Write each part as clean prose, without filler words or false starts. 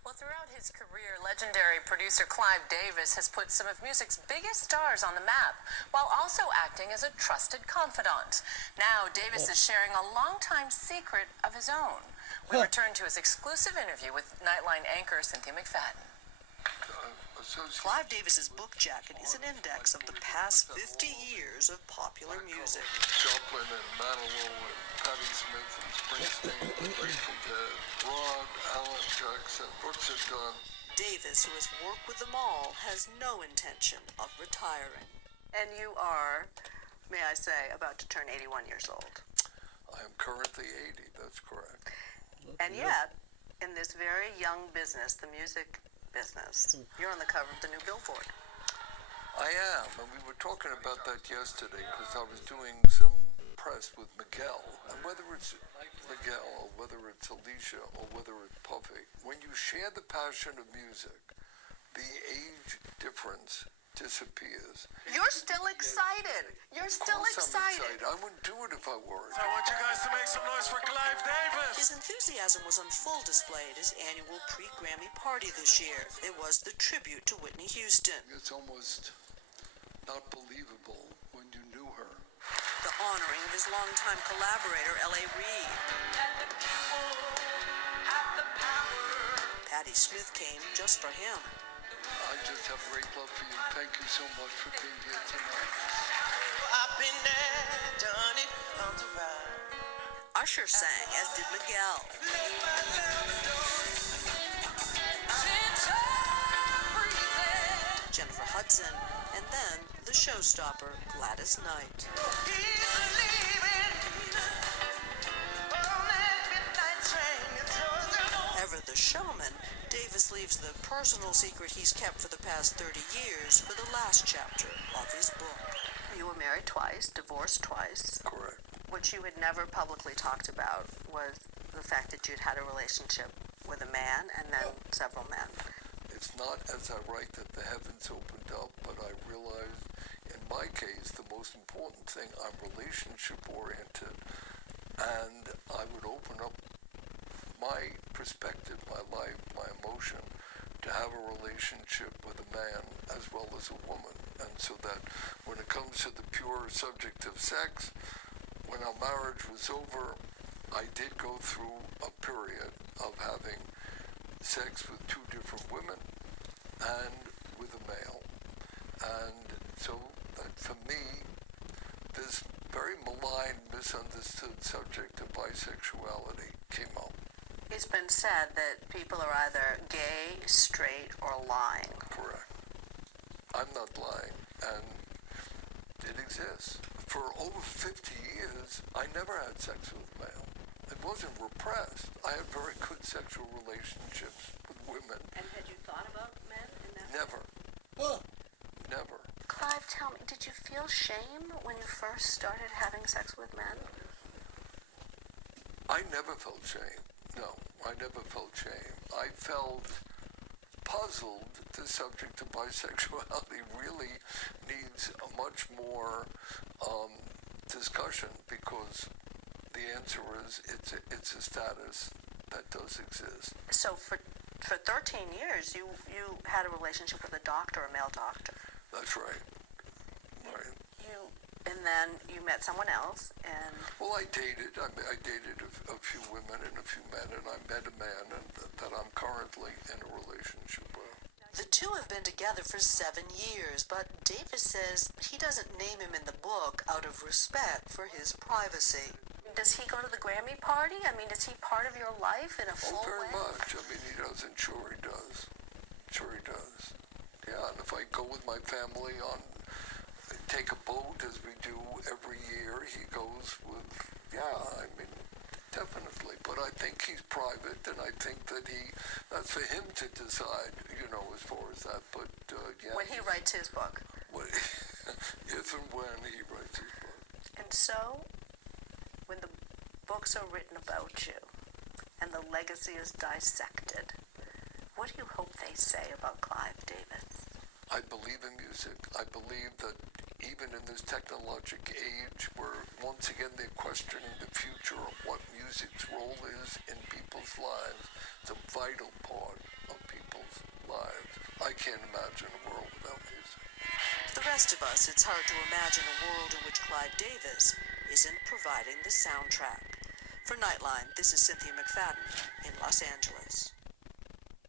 Well, throughout his career, legendary producer Clive Davis has put some of music's biggest stars on the map, while also acting as a trusted confidant. Now, Davis is sharing a longtime secret of his own. We return to his exclusive interview with Nightline anchor Cynthia McFadden. Clive Davis's book jacket is an index of the past 50 years of popular music. Joplin and Manilow and Patti Smith and Springsteen and Grateful Dead, Rod, Alan Jackson, Brooks and Dunn. Davis, who has worked with them all, has no intention of retiring. And you are, may I say, about to turn 81 years old. I am currently 80, that's correct. And yet, in this very young business, the music business, you're on the cover of the new Billboard. I am, and we were talking about that yesterday because I was doing some press with Miguel, and whether it's Miguel or whether it's Alicia or whether it's Puffy, when you share the passion of music, the age difference disappears. You're still excited. You're still excited. I wouldn't do it if I weren't. I want you guys to make some noise for Clive Davis. His enthusiasm was on full display at his annual pre-Grammy party this year. It was the tribute to Whitney Houston. It's almost not believable when you knew her. The honoring of his longtime collaborator, L.A. Reid. Patti Smith came just for him. I just have great love for you. Thank you so much for being here tonight. I've been there, done it, on the ride. Usher sang, as did Miguel. Jennifer Hudson, and then the showstopper, Gladys Knight. Ever the showman, Davis leaves the personal secret he's kept for the past 30 years for the last chapter of his book. You were married twice, divorced twice. Correct. What you had never publicly talked about was the fact that you'd had a relationship with a man and then several men. It's not as I write that the heavens opened up, but I realized in my case the most important thing, I'm relationship oriented, and I would open up my perspective, my life, my emotion, to have a relationship with a man as well as a woman. And so that when it comes to the pure subject of sex, when our marriage was over, I did go through a period of having sex with two different women and with a male. And so that for me, this very maligned, misunderstood subject of bisexuality came up. It's been said that people are either gay, straight, or lying. Correct. I'm not lying, and it exists. For over 50 years, I never had sex with a male. It wasn't repressed. I had very good sexual relationships with women. And had you thought about men in that? Never. Never. Clive, tell me, did you feel shame when you first started having sex with men? I never felt shame. No, I never felt shame. I felt puzzled. The subject of bisexuality really needs a much more discussion, because the answer is it's a status that does exist. So for 13 years, you had a relationship with a doctor, a male doctor. That's right. Right. And then you met someone else, and... Well, I dated. I dated a few women and a few men, and I met a man that I'm currently in a relationship with. The two have been together for 7 years, but Davis says he doesn't name him in the book out of respect for his privacy. Does he go to the Grammy party? I mean, is he part of your life in a full way? Oh, very much. I mean, he doesn't. Sure he does. Sure he does. Yeah, and if I go with my family take a boat, as we do every year, he goes with, I mean, definitely. But I think he's private, and I think that that's for him to decide, as far as that. But, yeah. When he writes his book. If and when he writes his book. And so, when the books are written about you, and the legacy is dissected, what do you hope they say about Clive Davis? I believe in music. I believe that even in this technologic age where once again they're questioning the future of what music's role is in people's lives, it's a vital part of lives. I can't imagine a world without music. For the rest of us, it's hard to imagine a world in which Clive Davis isn't providing the soundtrack. For Nightline, this is Cynthia McFadden in Los Angeles.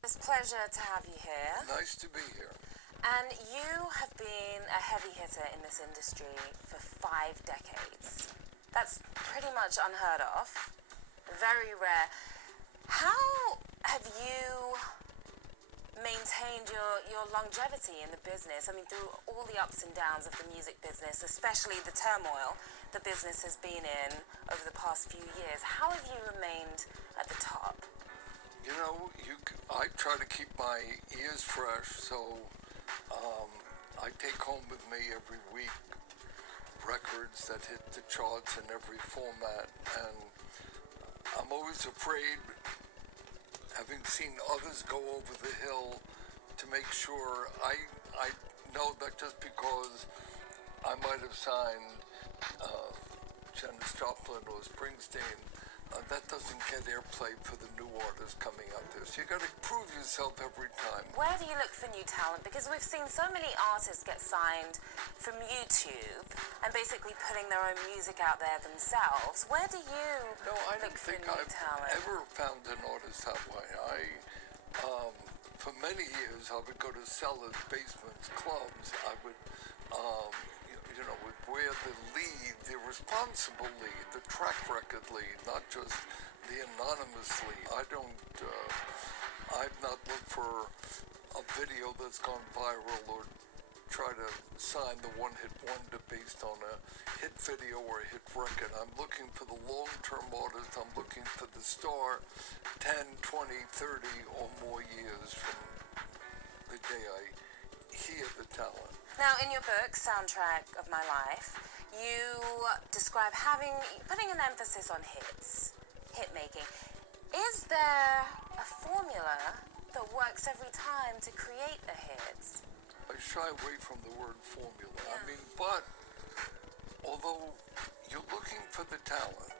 It's a pleasure to have you here. Nice to be here. And you have been a heavy hitter in this industry for 5 decades. That's pretty much unheard of. Very rare. How have you maintained your longevity in the business? I mean, through all the ups and downs of the music business, especially the turmoil the business has been in over the past few years. How have you remained at the top? You know, I try to keep my ears fresh, so I take home with me every week records that hit the charts in every format, and I'm always afraid, having seen others go over the hill, to make sure I know that just because I might have signed Janis Joplin or Springsteen, that doesn't get airplay for the new artists coming out there. So you got to prove yourself every time. Where do you look for new talent? Because we've seen so many artists get signed from YouTube and basically putting their own music out there themselves. Where do you No, I don't look for think new I've talent? ever found an artist that way. For many years, I would go to cellars, basements, clubs. I would, would wear the lead, the responsible lead, the track record lead, not just the anonymous lead. I've not looked for a video that's gone viral or try to sign the one-hit wonder based on a hit video or a hit record. I'm looking for the long-term artist. I'm looking for the star 10, 20, 30 or more years from the day I hear the talent. Now, in your book, Soundtrack of My Life, you describe putting an emphasis on hits, hit making. Is there a formula that works every time to create a hit? I shy away from the word formula. But although you're looking for the talent,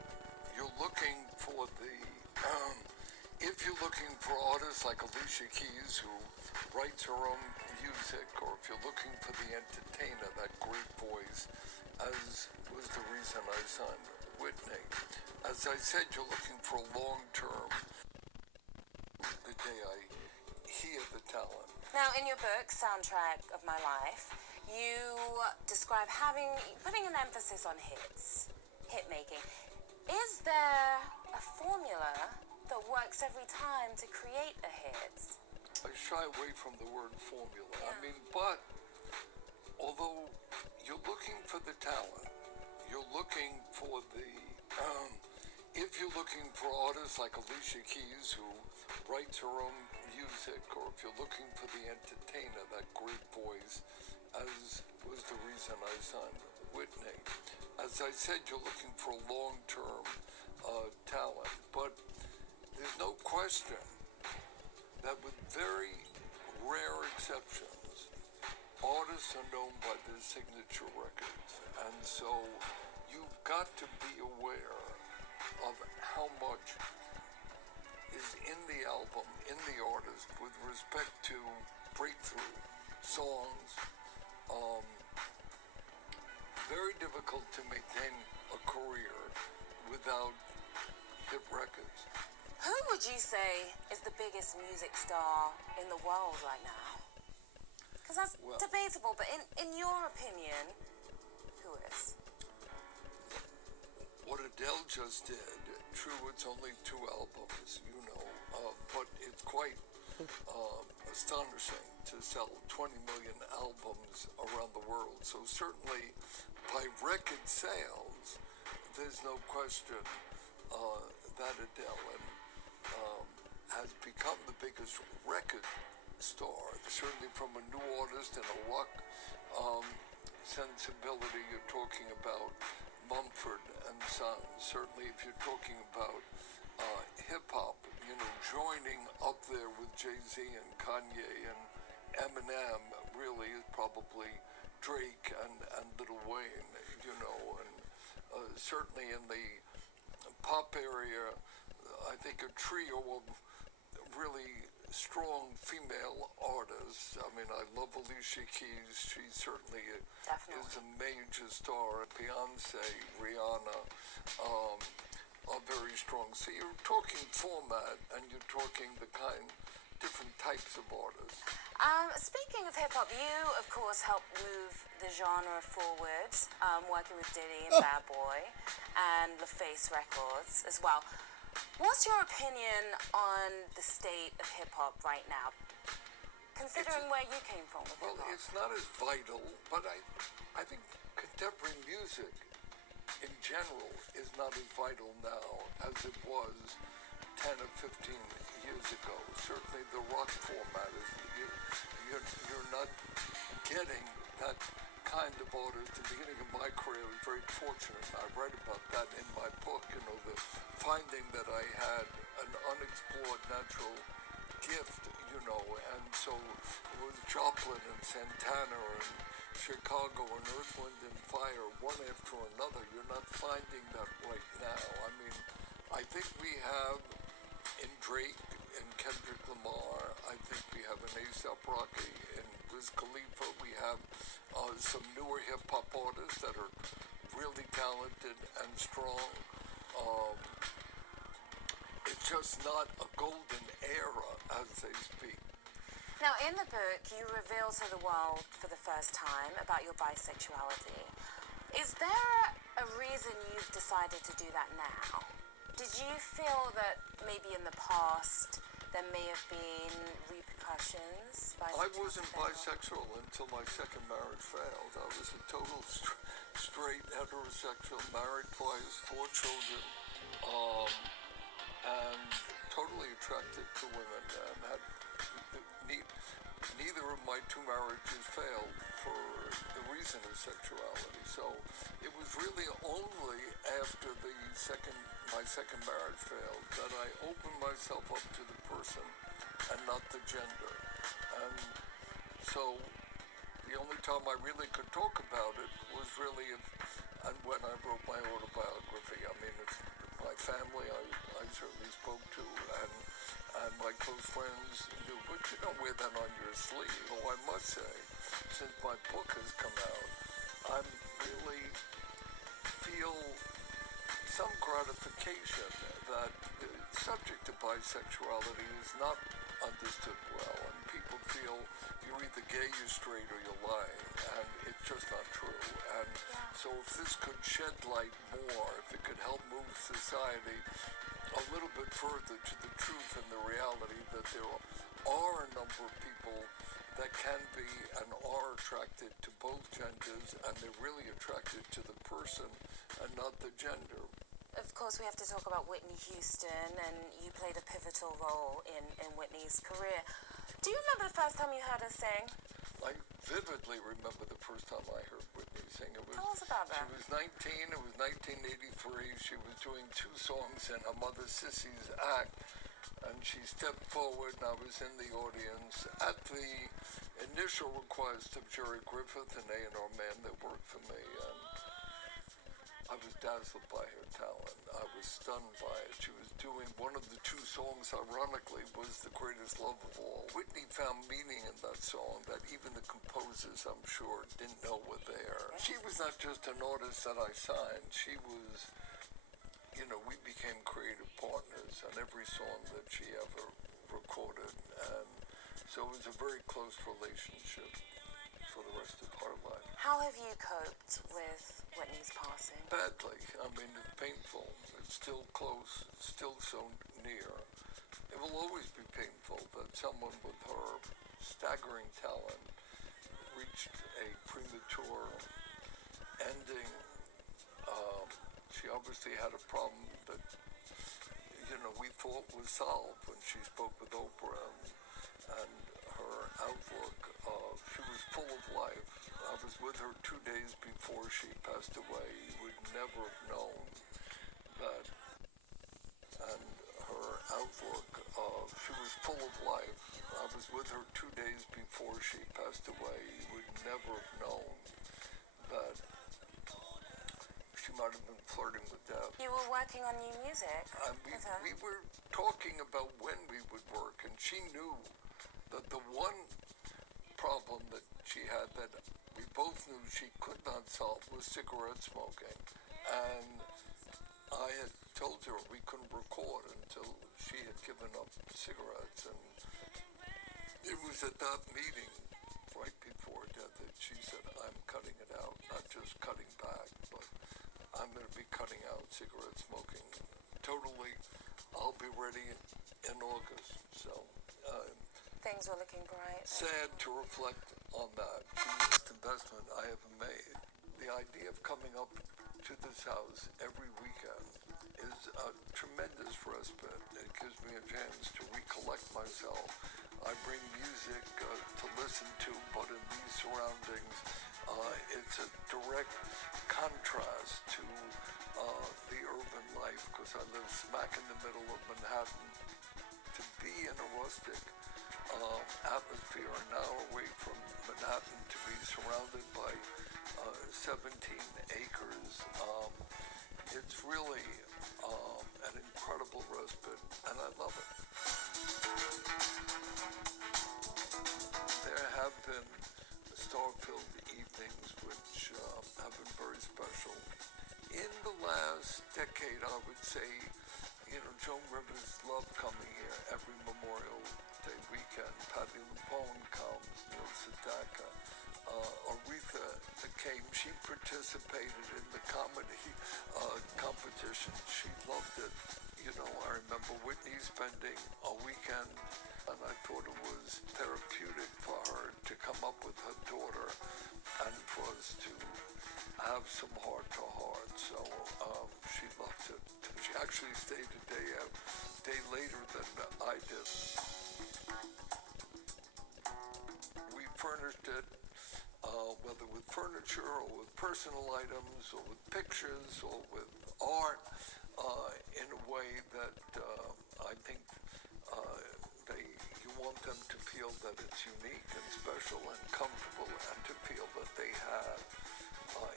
you're looking for if you're looking for artists like Alicia Keys, who writes her own music, or if you're looking for the entertainer, that great voice, as was the reason I signed Whitney. As I said, you're looking for a long-term, the day I hear the talent. Now, in your book, Soundtrack of My Life, you describe putting an emphasis on hits, hit making. Is there a formula that works every time to create a hit? I shy away from the word formula. But although you're looking for the talent, you're looking for if you're looking for artists like Alicia Keys, who writes her own music, or if you're looking for the entertainer, that great voice, as was the reason I signed Whitney. As I said, you're looking for long-term talent, but there's no question that with very rare exceptions, artists are known by their signature records. And so you've got to be aware of how much is in the album, in the artist, with respect to breakthrough songs. Very difficult to maintain a career without hit records. Who would you say is the biggest music star in the world right now? Because that's debatable, but in your opinion, who is? What Adele just did, true, it's only 2 albums, but it's quite astonishing to sell 20 million albums around the world. So certainly by record sales, there's no question that Adele has become the biggest record star, certainly from a new artist and a rock sensibility. You're talking about Mumford and Sons. Certainly if you're talking about hip-hop, joining up there with Jay-Z and Kanye and Eminem really is probably Drake and Lil Wayne, and certainly in the pop area, I think a trio of really strong female artists. I mean, I love Alicia Keys. She certainly Definitely. is a major star. Beyonce, Rihanna, are very strong. So you're talking format, and you're talking the different types of artists. Speaking of hip hop, you of course helped move the genre forward, working with Diddy and Bad Boy and LaFace Records as well. What's your opinion on the state of hip hop right now, considering where you came from with Well, hip hop? it's not as vital, but I think contemporary music in general is not as vital now as it was 10 or 15 years ago. Certainly the rock format is, you're not getting that kind of artist. At the beginning of my career, I was very fortunate. I write about that in my book, the finding that I had an unexplored natural gift, and so it was Joplin and Santana and Chicago and Earth, Wind and Fire, one after another. You're not finding that right now. I mean, I think we have in Drake and Kendrick Lamar, I think we have an A$AP Rocky and Wiz Khalifa. We have some newer hip-hop artists that are really talented and strong. It's just not a golden era, as they speak. Now, in the book, you reveal to the world for the first time about your bisexuality. Is there a reason you've decided to do that now? Did you feel that maybe in the past there may have been repercussions? I wasn't bisexual until my second marriage failed. I was a total straight heterosexual, married twice, 4 children, and totally attracted to women, and had neither of my 2 marriages failed for the reason of sexuality. So it was really only after my second marriage failed that I opened myself up to the person and not the gender. And so the only time I really could talk about it was really and when I wrote my autobiography. I mean, it's my family I certainly spoke to, and my close friends knew, but you don't wear that on your sleeve. Oh, I must say, since my book has come out, I really feel some gratification that the subject of bisexuality is not understood well, and people feel you're either gay, you're straight, or you're lying, and it's just not true. And so if this could shed light more, if it could help move society a little bit further to the truth and the reality that there are a number of people that can be and are attracted to both genders, and they're really attracted to the person and not the gender. Of course, we have to talk about Whitney Houston, and you played a pivotal role in Whitney's career. Do you remember the first time you heard her sing? I vividly remember the first time I heard Whitney sing. Tell us about that. She was 19. It was 1983. She was doing 2 songs in her mother Sissy's act, and she stepped forward, and I was in the audience at the initial request of Jerry Griffith, an A&R man that worked for me, and I was dazzled by her talent. I was stunned by it. She was doing one of the 2 songs, ironically, was The Greatest Love of All. Whitney found meaning in that song that even the composers, I'm sure, didn't know were there. She was not just an artist that I signed. She was, we became creative partners on every song that she ever recorded. And so it was a very close relationship for the rest of her life. How have you coped with Whitney's passing? Badly. I mean, it's painful. It's still close. It's still so near. It will always be painful that someone with her staggering talent reached a premature ending. She obviously had a problem that, we thought was solved when she spoke with Oprah, and her outlook. She was full of life. I was with her 2 days before she passed away. You would never have known that. And her outlook, she was full of life. I was with her 2 days before she passed away. You would never have known that she she might have been flirting with Deb. You were working on new music with her. We were talking about when we would work, and she knew that the one problem that she had that we both knew she could not solve was cigarette smoking. And I had told her we couldn't record until she had given up cigarettes. And it was at that meeting right before death that she said, I'm cutting it out, not just cutting back, but I'm going to be cutting out cigarette smoking. Totally, I'll be ready in August. So, Things were looking bright. sad to reflect on that. The best investment I ever made. The idea of coming up to this house every weekend is a tremendous respite. It gives me a chance to recollect myself. I bring music to listen to, but in these surroundings, it's a direct contrast to the urban life, because I live smack in the middle of Manhattan. To be in a rustic atmosphere an hour away from Manhattan, to be surrounded by 17 acres, it's really an incredible respite, and I love it. There have been star-filled evenings which have been very special. In the last decade, I would say, Joan Rivers loved coming here every Memorial Day weekend. Patti LuPone comes, Neil Sedaka. Aretha came. She participated in the comedy competition. She loved it. I remember Whitney spending a weekend, and I thought it was therapeutic for her to come up with her daughter and for us to have some heart-to-heart. So she loved it. She actually stayed a day later than I did. We furnished it, whether with furniture or with personal items or with pictures or with art, in a way that I think you want them to feel that it's unique and special and comfortable, and to feel that they have,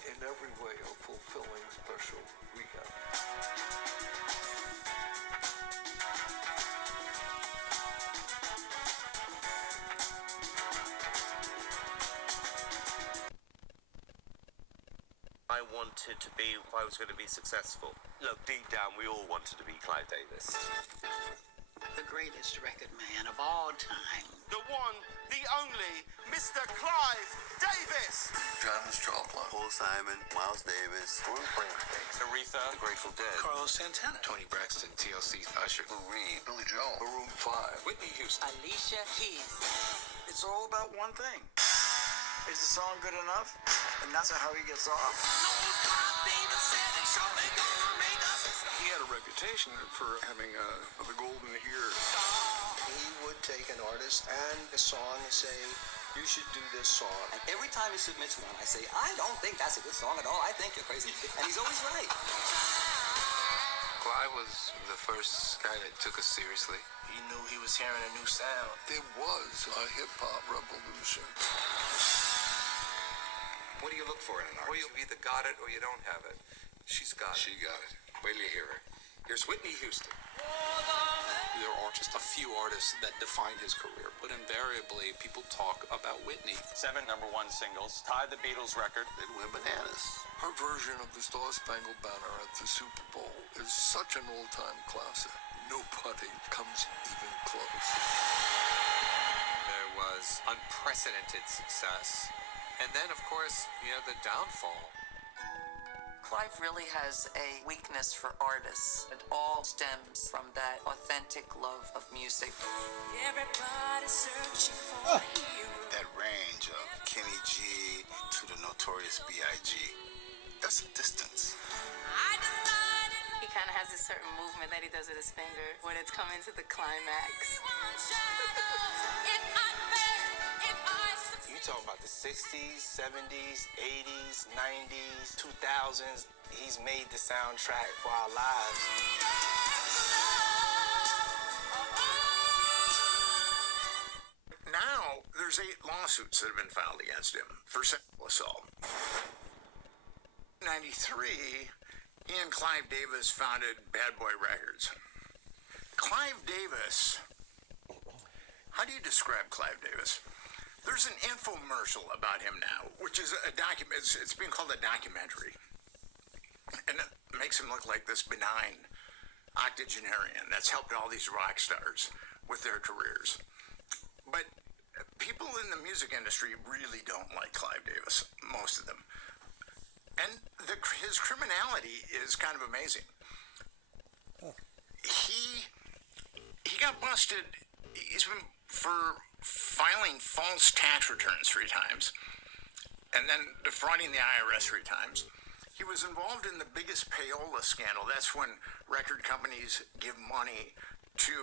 in every way, a fulfilling, special weekend. I wanted to be, if I was going to be successful. Look, deep down, we all wanted to be Clive Davis. The greatest record man of all time. The one, the only, Mr. Clive Davis! Janis Joplin, Paul Simon, Miles Davis, Bruce Springsteen, Aretha, The Grateful Dead, Carlos Santana, Tony Braxton, TLC, Usher, Lou Reed, Billy Joel, Maroon 5, Whitney Houston, Alicia Keys. It's all about one thing. Is the song good enough? And that's how he gets off. He had a reputation for having the golden ears. he would take an artist and a song and say, you should do this song. And every time he submits one, I say, I don't think that's a good song at all. I think you're crazy. And he's always right. Clive was the first guy that took us seriously. He knew he was hearing a new sound. There was a hip-hop revolution. What do you look for in an artist? Well, you either got it or you don't have it. She's got it. She got it. Wait till you hear her. Here's Whitney Houston. There are just a few artists that defined his career, but invariably people talk about Whitney. 7 #1 singles, tied the Beatles record. It went bananas. Her version of the Star Spangled Banner at the Super Bowl is such an all-time classic. Nobody comes even close. There was unprecedented success. And then, of course, the downfall. Clive really has a weakness for artists. It all stems from that authentic love of music. Everybody's searching for a hero. That range of Kenny G to the Notorious B.I.G., that's a distance. He kind of has a certain movement that he does with his finger when it's coming to the climax. You talk about the 60s, 70s, 80s, 90s, 2000s. He's made the soundtrack for our lives. Now, there's 8 lawsuits that have been filed against him for sexual assault. 93, He and Clive Davis founded Bad Boy Records. Clive Davis, how do you describe Clive Davis? There's an infomercial about him now, which is a document. It's being called a documentary. And it makes him look like this benign octogenarian that's helped all these rock stars with their careers. But people in the music industry really don't like Clive Davis, most of them. And his criminality is kind of amazing. He got busted. He's been for filing false tax returns 3 times and then defrauding the IRS 3 times. He was involved in the biggest payola scandal. That's when record companies give money to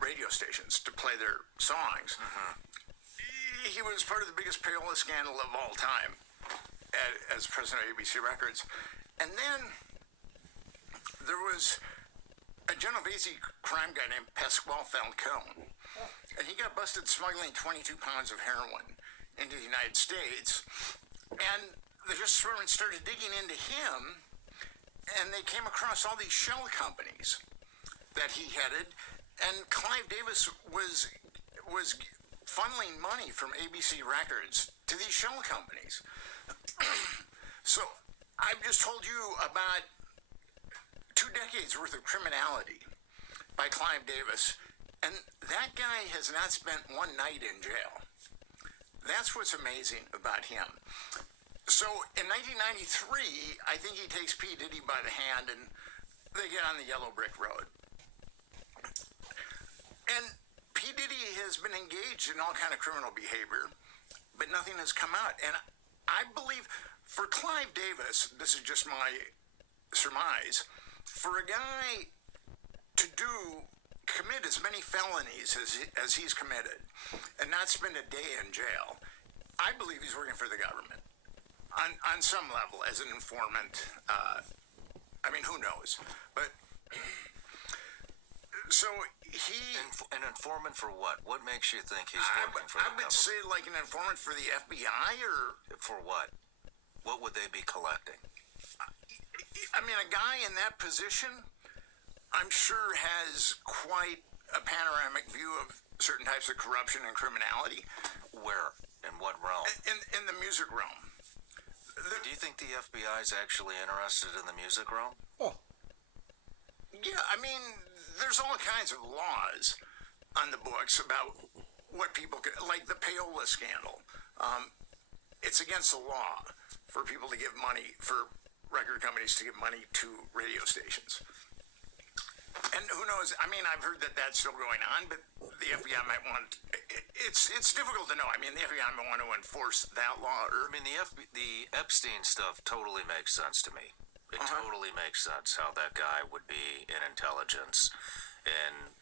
radio stations to play their songs. He was part of the biggest payola scandal of all time as president of ABC Records. And then there was a Genovese crime guy named Pasquale Falcone, and he got busted smuggling 22 pounds of heroin into the United States. And the Justice Department started digging into him, and they came across all these shell companies that he headed, and Clive Davis was funneling money from ABC Records to these shell companies. So I've just told you about 2 decades worth of criminality by Clive Davis, and that guy has not spent 1 night in jail. That's what's amazing about him. So in 1993, I think he takes P. Diddy by the hand and they get on the yellow brick road. And P. Diddy has been engaged in all kind of criminal behavior, but nothing has come out. And I believe for Clive Davis, this is just my surmise, for a guy to commit as many felonies as he's committed and not spend a day in jail, I believe he's working for the government on some level as an informant. I mean, who knows? But so an informant for what? What makes you think he's working for the government? I would say like an informant for the FBI or for what? What would they be collecting? I mean, a guy in that position, I'm sure, has quite a panoramic view of certain types of corruption and criminality. Where? In what realm? In the music realm. Do you think the FBI is actually interested in the music realm? Yeah, I mean, there's all kinds of laws on the books about what people can, like the payola scandal. It's against the law for people to give money, for record companies to give money to radio stations. And who knows? I mean, I've heard that that's still going on, but the FBI might want. It's difficult to know. I mean, the FBI might want to enforce that law. I mean, the Epstein stuff totally makes sense to me. It totally makes sense how that guy would be in intelligence and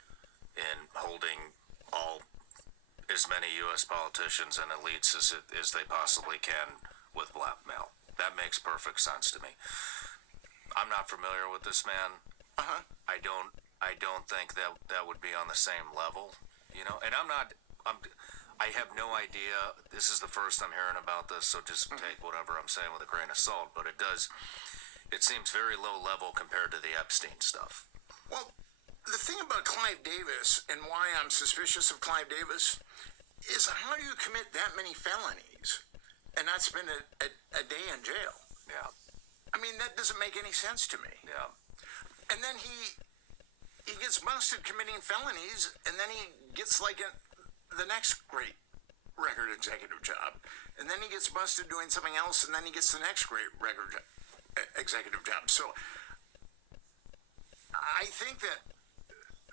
in holding as many U.S. politicians and elites as they possibly can with blackmail. That makes perfect sense to me. I'm not familiar with this man. I don't think that would be on the same level, you know. And I have no idea. This is the first I'm hearing about this, so just take whatever I'm saying with a grain of salt. But it seems very low level compared to the Epstein stuff. Well, the thing about Clive Davis and why I'm suspicious of Clive Davis is how do you commit that many felonies and not spend a day in jail? Yeah. I mean, that doesn't make any sense to me. Yeah. And then he gets busted committing felonies, and then he gets like the next great record executive job. And then he gets busted doing something else, and then he gets the next great record executive job. So I think that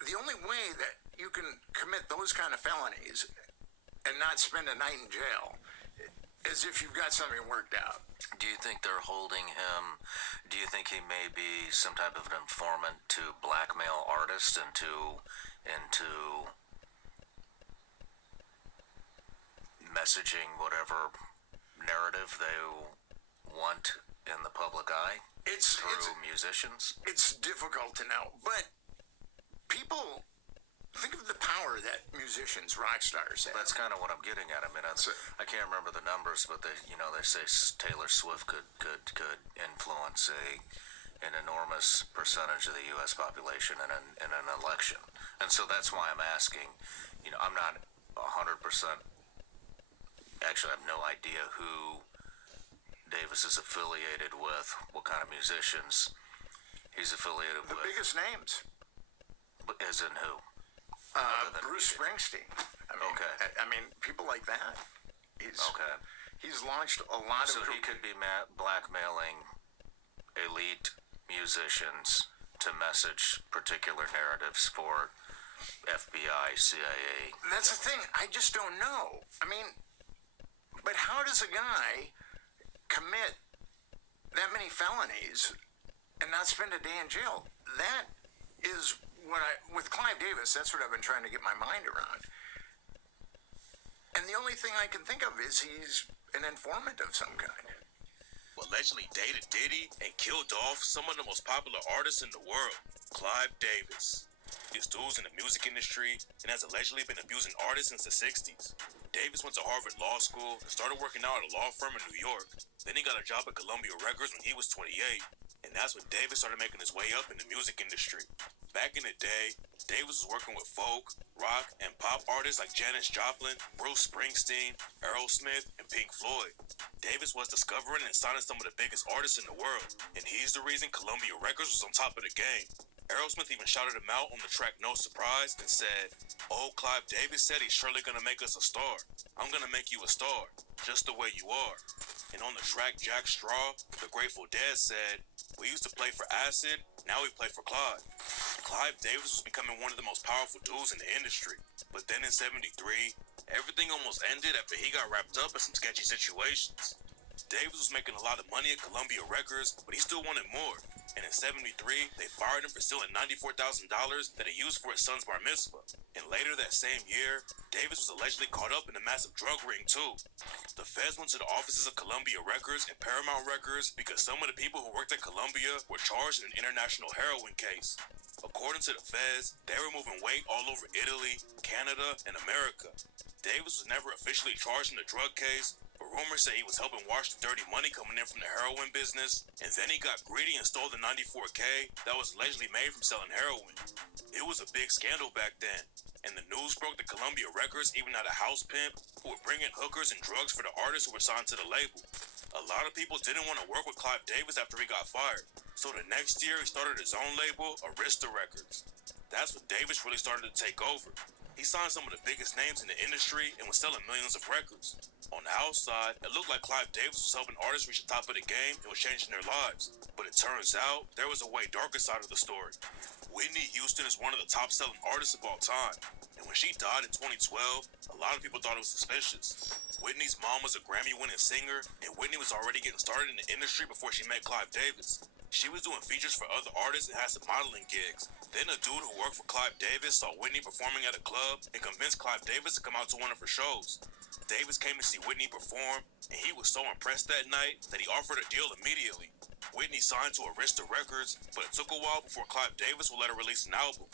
the only way that you can commit those kind of felonies and not spend a night in jail is if you've got something worked out. Do you think they're holding him? Do you think he may be some type of an informant to blackmail artists into messaging whatever narrative they want in the public eye through musicians? It's difficult to know, but people think of the power that musicians, rock stars have. That's kind of what I'm getting at. I mean, I can't remember the numbers, but they say Taylor Swift could influence a an enormous percentage of the U.S. population in an election. And so that's why I'm asking, I'm not 100%, actually I have no idea who Davis is affiliated with, what kind of musicians he's affiliated The with. biggest names. As in who? Bruce Springsteen. I mean, people like that. He's launched a lot of... So he could be blackmailing elite musicians to message particular narratives for FBI, CIA. That's the thing. I just don't know. I mean, but how does a guy commit that many felonies and not spend a day in jail? That is what with Clive Davis, that's what I've been trying to get my mind around. And the only thing I can think of is he's an informant of some kind. Allegedly dated Diddy and killed off some of the most popular artists in the world, Clive Davis. This dude's in the music industry and has allegedly been abusing artists since the 60s. Davis went to Harvard Law School and started working out at a law firm in New York. Then he got a job at Columbia Records when he was 28, and that's when Davis started making his way up in the music industry. Back in the day, Davis was working with folk, rock, and pop artists like Janis Joplin, Bruce Springsteen, Aerosmith, and Pink Floyd. Davis was discovering and signing some of the biggest artists in the world, and he's the reason Columbia Records was on top of the game. Aerosmith even shouted him out on the track No Surprise and said, "Oh, Clive Davis said he's surely gonna make us a star. I'm gonna make you a star, just the way you are." And on the track Jack Straw, the Grateful Dead said, "We used to play for Acid, now we play for Clive." Clive Davis was becoming one of the most powerful dudes in the industry. But then in 73, everything almost ended after he got wrapped up in some sketchy situations. Davis was making a lot of money at Columbia Records, but he still wanted more. And in 73, they fired him for stealing $94,000 that he used for his son's bar mitzvah. And later that same year, Davis was allegedly caught up in a massive drug ring too. The feds went to the offices of Columbia Records and Paramount Records because some of the people who worked at Columbia were charged in an international heroin case. According to the feds, they were moving weight all over Italy, Canada, and America. Davis was never officially charged in the drug case, but rumors say he was helping wash the dirty money coming in from the heroin business, and then he got greedy and stole the $94K that was allegedly made from selling heroin. It was a big scandal back then, and the news broke that Columbia Records even had a house pimp who would bring in hookers and drugs for the artists who were signed to the label. A lot of people didn't want to work with Clive Davis after he got fired, so the next year he started his own label, Arista Records. That's when Davis really started to take over. He signed some of the biggest names in the industry and was selling millions of records. On the outside, it looked like Clive Davis was helping artists reach the top of the game and was changing their lives. But it turns out, there was a way darker side of the story. Whitney Houston is one of the top-selling artists of all time. And when she died in 2012, a lot of people thought it was suspicious. Whitney's mom was a Grammy-winning singer, and Whitney was already getting started in the industry before she met Clive Davis. She was doing features for other artists and had some modeling gigs. Then a dude who worked for Clive Davis saw Whitney performing at a club and convinced Clive Davis to come out to one of her shows. Davis came to see Whitney perform, and he was so impressed that night that he offered a deal immediately. Whitney signed to Arista Records, but it took a while before Clive Davis would let her release an album.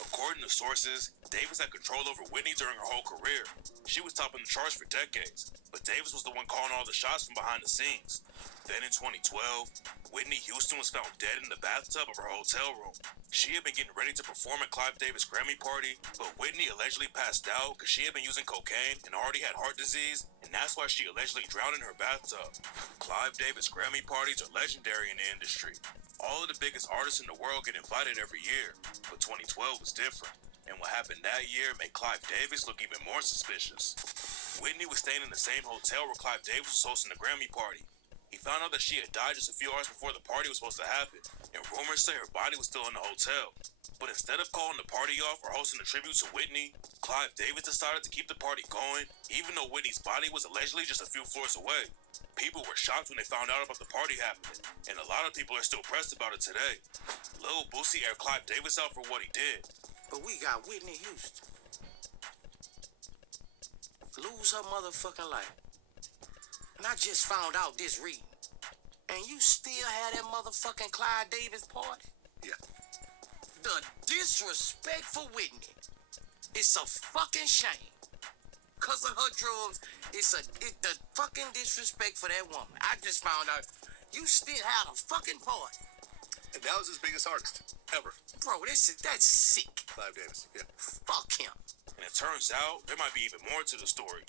According to sources, Davis had control over Whitney during her whole career. She was topping the charts for decades, but Davis was the one calling all the shots from behind the scenes. Then in 2012, Whitney Houston was found dead in the bathtub of her hotel room. She had been getting ready to perform at Clive Davis' Grammy party, but Whitney allegedly passed out because she had been using cocaine and already had heart disease, and that's why she allegedly drowned in her bathtub. Clive Davis Grammy parties are legendary in the industry. All of the biggest artists in the world get invited every year, but 2012 was different. And what happened that year made Clive Davis look even more suspicious. Whitney was staying in the same hotel where Clive Davis was hosting the Grammy party. He found out that she had died just a few hours before the party was supposed to happen, and rumors say her body was still in the hotel. But instead of calling the party off or hosting a tribute to Whitney, Clive Davis decided to keep the party going, even though Whitney's body was allegedly just a few floors away. People were shocked when they found out about the party happening, and a lot of people are still pressed about it today. Lil Boosie aired Clive Davis out for what he did. But we got Whitney Houston lose her motherfucking life. And I just found out this reading. And you still had that motherfucking Clive Davis party? Yeah. The disrespect for Whitney. It's a fucking shame. Cause of her drugs, it's the fucking disrespect for that woman. I just found out you still had a fucking party. And now he's his biggest artist ever. Bro, that's sick. Clive Davis. Yeah. Fuck him. And it turns out there might be even more to the story.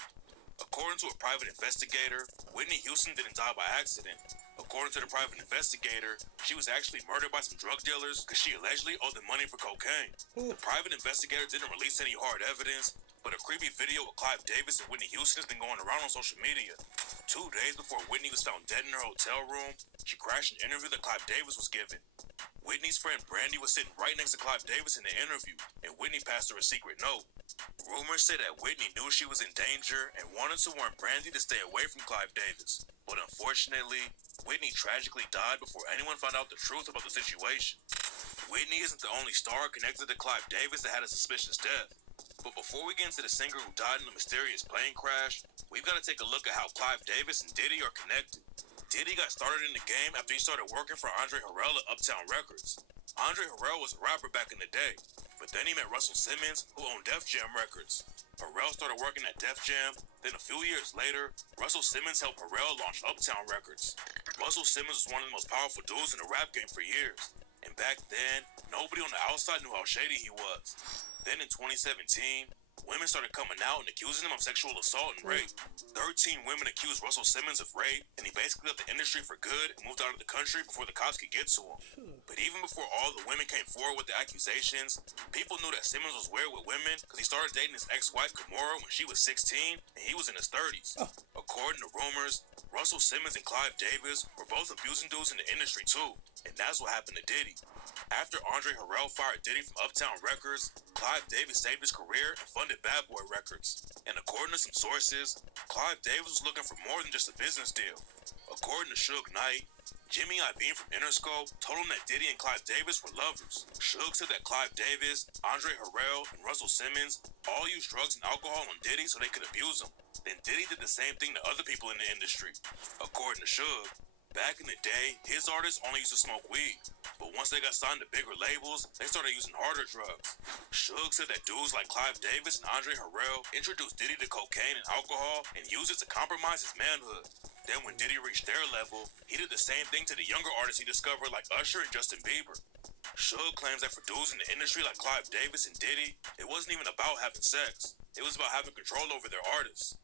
According to a private investigator, Whitney Houston didn't die by accident. According to the private investigator, she was actually murdered by some drug dealers because she allegedly owed them money for cocaine. The private investigator didn't release any hard evidence, but a creepy video of Clive Davis and Whitney Houston has been going around on social media. 2 days before Whitney was found dead in her hotel room, she crashed an interview that Clive Davis was giving. Whitney's friend Brandy was sitting right next to Clive Davis in the interview, and Whitney passed her a secret note. Rumors say that Whitney knew she was in danger and wanted to warn Brandy to stay away from Clive Davis. But unfortunately, Whitney tragically died before anyone found out the truth about the situation. Whitney isn't the only star connected to Clive Davis that had a suspicious death. But before we get into the singer who died in a mysterious plane crash, we've got to take a look at how Clive Davis and Diddy are connected. Diddy got started in the game after he started working for Andre Harrell at Uptown Records. Andre Harrell was a rapper back in the day, but then he met Russell Simmons, who owned Def Jam Records. Harrell started working at Def Jam, then a few years later, Russell Simmons helped Harrell launch Uptown Records. Russell Simmons was one of the most powerful dudes in the rap game for years, and back then, nobody on the outside knew how shady he was. Then in 2017, women started coming out and accusing him of sexual assault and rape. 13 women accused Russell Simmons of rape, and he basically left the industry for good and moved out of the country before the cops could get to him. But even before all the women came forward with the accusations, people knew that Simmons was weird with women because he started dating his ex-wife Kimora when she was 16 and he was in his 30s. According to rumors, Russell Simmons and Clive Davis were both abusing dudes in the industry too, and that's what happened to Diddy. After Andre Harrell fired Diddy from Uptown Records, Clive Davis saved his career and funded Bad Boy Records. And according to some sources, Clive Davis was looking for more than just a business deal. According to Suge Knight, Jimmy Iovine from Interscope told him that Diddy and Clive Davis were lovers. Suge said that Clive Davis, Andre Harrell, and Russell Simmons all used drugs and alcohol on Diddy so they could abuse him. Then Diddy did the same thing to other people in the industry. According to Suge, back in the day, his artists only used to smoke weed. But once they got signed to bigger labels, they started using harder drugs. Suge said that dudes like Clive Davis and Andre Harrell introduced Diddy to cocaine and alcohol and used it to compromise his manhood. Then when Diddy reached their level, he did the same thing to the younger artists he discovered like Usher and Justin Bieber. Suge claims that for dudes in the industry like Clive Davis and Diddy, it wasn't even about having sex. It was about having control over their artists.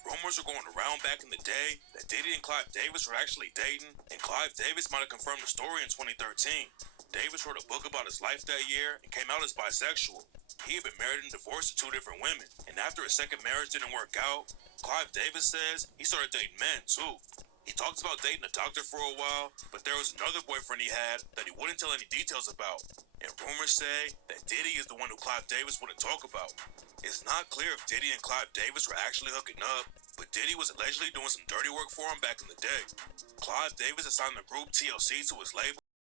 Rumors were going around back in the day that Diddy and Clive Davis were actually dating, and Clive Davis might have confirmed the story in 2013. Davis wrote a book about his life that year and came out as bisexual. He had been married and divorced to 2 different women, and after his second marriage didn't work out, Clive Davis says he started dating men too. He talks about dating a doctor for a while, but there was another boyfriend he had that he wouldn't tell any details about. And rumors say that Diddy is the one who Clive Davis wouldn't talk about. It's not clear if Diddy and Clive Davis were actually hooking up, but Diddy was allegedly doing some dirty work for him back in the day. Clive Davis assigned the group TLC to his label,